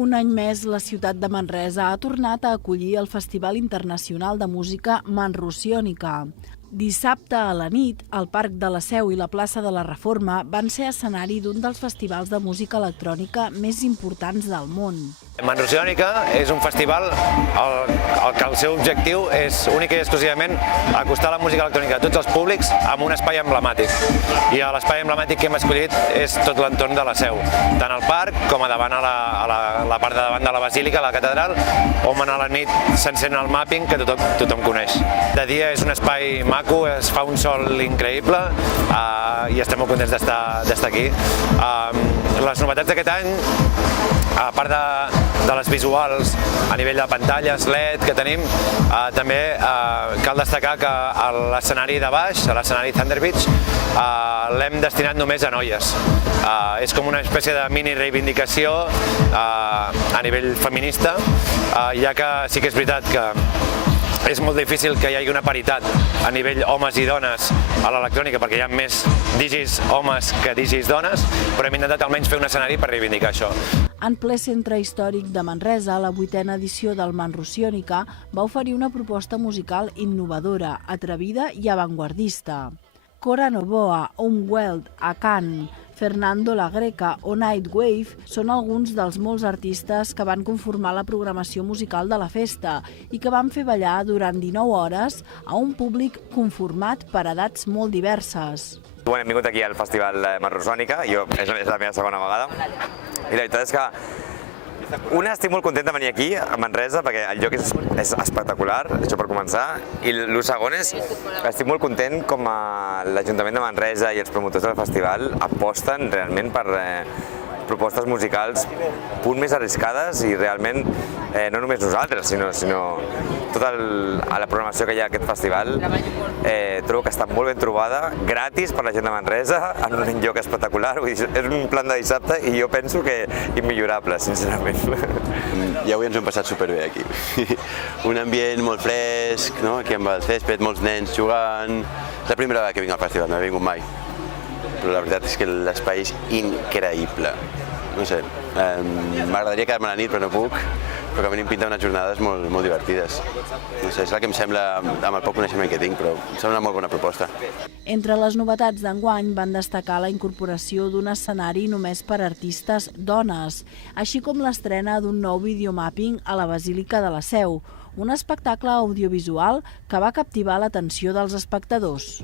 Un any més, la ciutat de Manresa ha tornat a acollir el Festival Internacional de Música Manrosiònica. Dissabte a la nit, el Parc de la Seu i la plaça de la Reforma van ser escenari d'un dels festivals de música electrònica més importants del món. Manrosiònica és un festival que el seu objectiu és únic i exclusivament acostar la música electrònica a tots els públics amb un espai emblemàtic. I l'espai emblemàtic que hem escollit és tot l'entorn de la Seu, tant al parc com a davant a la part de davant de la Basílica, la catedral, on a la nit s'encén el mapping que tothom coneix. De dia és un espai maco, es fa un sol increïble i estem molt contents d'estar aquí. Les novetats d'aquest any, a part de les visuals a nivell de pantalles LED que tenim, també cal destacar que l'escenari de baix, l'escenari Thunder Beach, l'hem destinat només a noies. És com una espècie de mini reivindicació a nivell feminista, ja que sí que és veritat que és molt difícil que hi hagi una paritat a nivell homes i dones a l'electrònica perquè hi ha més DJs homes que DJs dones, però hem intentat almenys fer un escenari per reivindicar això. En ple centre històric de Manresa, la 8a edició del Manrosiònica va oferir una proposta musical innovadora, atrevida i avantguardista. Cora Novoa, Umwelt, Akan, Fernando La Greca o Nightwave són alguns dels molts artistes que van conformar la programació musical de la festa i que van fer ballar durant 19 hores a un públic conformat per edats molt diverses. Hem vingut aquí al Festival Manrosiònica, és la meva segona vegada, i la veritat és que estic molt content de venir aquí, a Manresa, perquè el lloc és espectacular, això per començar, i el segon és estic molt content com l'Ajuntament de Manresa i els promotors del festival aposten realment per propostes musicals punt més arriscades i realment no només nosaltres, sinó tota la programació que hi ha a aquest festival trobo que està molt ben trobada, gratis per la gent de Manresa, en un lloc espectacular, és un plan de dissabte i jo penso que immillorable, sincerament. I avui ens ho hem passat superbé aquí. Un ambient molt fresc, aquí amb el césped, molts nens jugant. És la primera vegada que vinc al festival, no he vingut mai. Però la veritat és que l'espai és increïble. No sé, m'agradaria quedar-me a la nit però no puc, però que a mi em pinta unes jornades molt divertides. No sé, és el que em sembla, amb el poc coneixement que tinc, però em sembla una molt bona proposta. Entre les novetats d'enguany van destacar la incorporació d'un escenari només per artistes dones, així com l'estrena d'un nou videomapping a la Basílica de la Seu, un espectacle audiovisual que va captivar l'atenció dels espectadors.